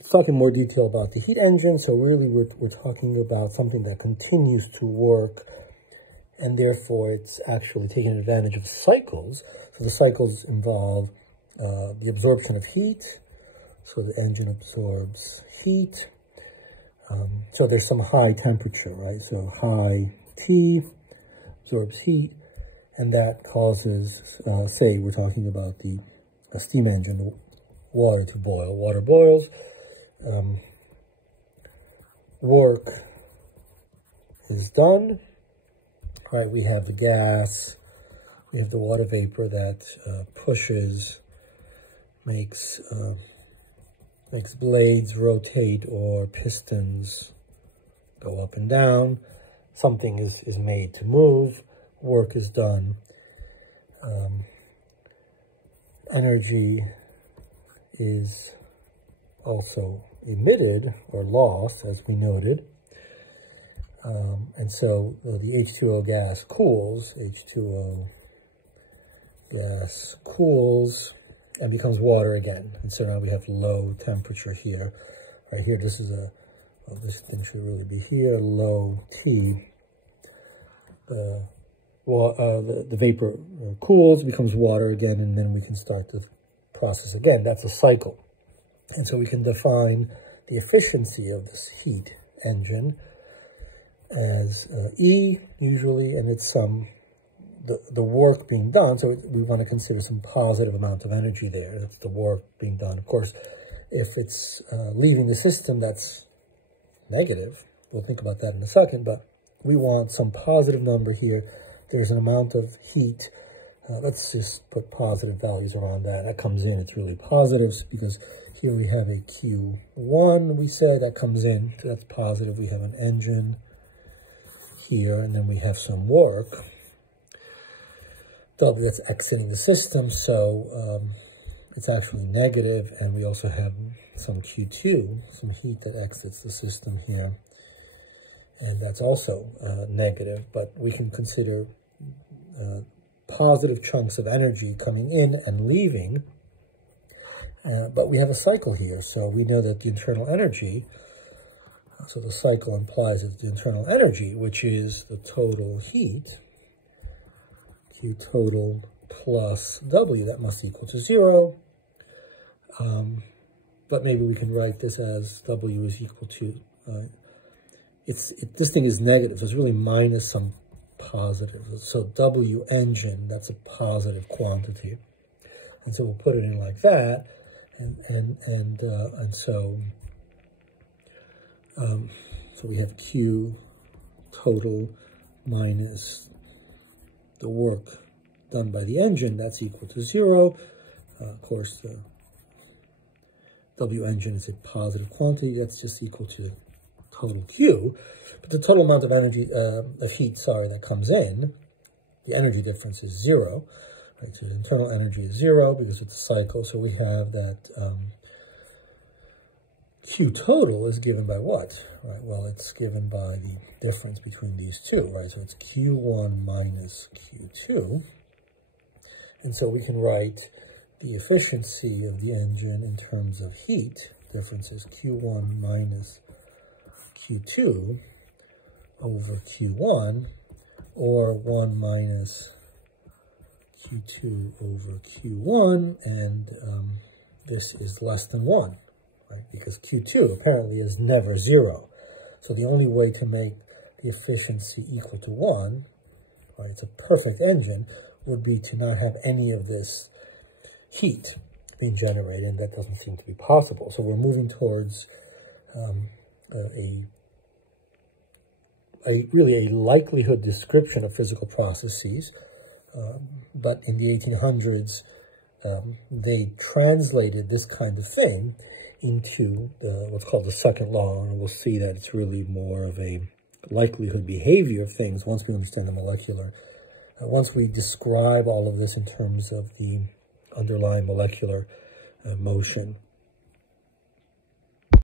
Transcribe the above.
Let's talk in more detail about the heat engine. So really we're talking about something that continues to work, and therefore it's actually taking advantage of cycles. So the cycles involve the absorption of heat. So the engine absorbs heat. So there's some high temperature, right? So high T absorbs heat, and that causes, say, we're talking about the steam engine, the water to boil. Water boils. Work is done. Right, we have the gas, we have the water vapor that pushes, makes blades rotate or pistons go up and down. Something is made to move. Work is done. Energy is also emitted or lost, as we noted. And so the H2O gas cools. H2O gas cools and becomes water again. And so now we have low temperature here. Right here, this is this thing should really be here, low T. The vapor cools, becomes water again, and then we can start the process again. That's a cycle. And so we can define the efficiency of this heat engine as E, usually, and it's the work being done. So we want to consider some positive amount of energy there. That's the work being done. Of course, if it's leaving the system, that's negative. We'll think about that in a second, but we want some positive number here. There's an amount of heat. Let's just put positive values around that. That comes in, it's really positive because here we have a Q1, we said, that comes in, so that's positive. We have an engine here, and then we have some work. W, that's exiting the system, so it's actually negative, and we also have some Q2, some heat that exits the system here, and that's also negative, but we can consider positive chunks of energy coming in and leaving, but we have a cycle here, so we know that the internal energy, so the cycle implies that the internal energy, which is the total heat, Q total plus W, that must equal to 0. But maybe we can write this as W is equal to, this thing is negative, so it's really minus some positive. So W engine, that's a positive quantity. And so we'll put it in like that. And so we have Q total minus the work done by the engine, that's equal to 0. Of course, the W engine is a positive quantity, that's just equal to total Q. But the total amount of energy, of heat, that comes in, the energy difference is 0. Right? So the internal energy is 0 because it's a cycle. So we have that Q total is given by what? Right? Well, it's given by the difference between these two, right? So it's Q1 minus Q2. And so we can write the efficiency of the engine in terms of heat. Difference is Q1 minus Q2 over Q1, or 1 minus Q2 over Q1, and this is less than 1, right? Because Q2 apparently is never 0. So the only way to make the efficiency equal to 1, right, it's a perfect engine, would be to not have any of this heat being generated, and that doesn't seem to be possible. So we're moving towards really a likelihood description of physical processes, but in the 1800s, they translated this kind of thing into what's called the second law, and we'll see that it's really more of a likelihood behavior of things once we understand the molecular, once we describe all of this in terms of the underlying molecular motion.